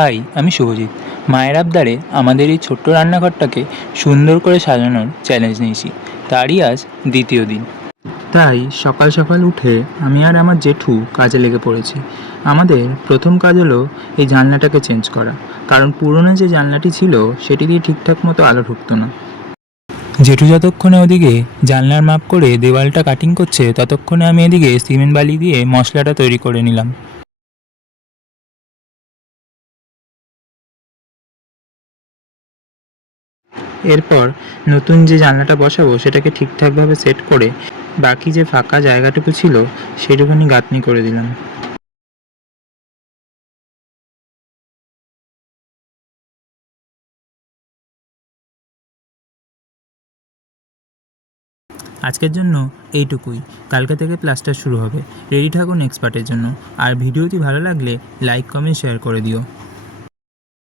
High, আমি শুভজিৎ। মায়ের আবদারে আমাদের এই ছোট্ট রান্নাঘরটাকে সুন্দর করে সাজানোর চ্যালেঞ্জ নিয়েছি। তারই আজ দ্বিতীয় দিন। তাই সকাল সকাল উঠে আমি আর আমার জেঠু কাজে লেগে পড়েছি। আমাদের প্রথম কাজ হলো এই জানলাটাকে চেঞ্জ করা, কারণ পুরনো যে জানলাটি ছিল সেটি দিয়ে ঠিকঠাক মতো আলো ঢুকতো না। জেঠু যতক্ষণে ওদিকে জানলার মাপ করে দেওয়ালটা কাটিং করছে, ততক্ষণে আমি এদিকে সিমেন্ট বালি দিয়ে মশলাটা তৈরি করে নিলাম। এরপর নতুন যে জানলাটা বসাবো সেটাকে ঠিকঠাকভাবে সেট করে বাকি যে ফাঁকা জায়গাটুকু ছিল সেটুকুনি গাঁথনি করে দিলাম। আজকের জন্য এইটুকুই। কালকে থেকে প্লাস্টার শুরু হবে। রেডি থাকুন নেক্সট পার্টের জন্য। আর ভিডিওটি ভালো লাগলে লাইক, কমেন্ট, শেয়ার করে দিও।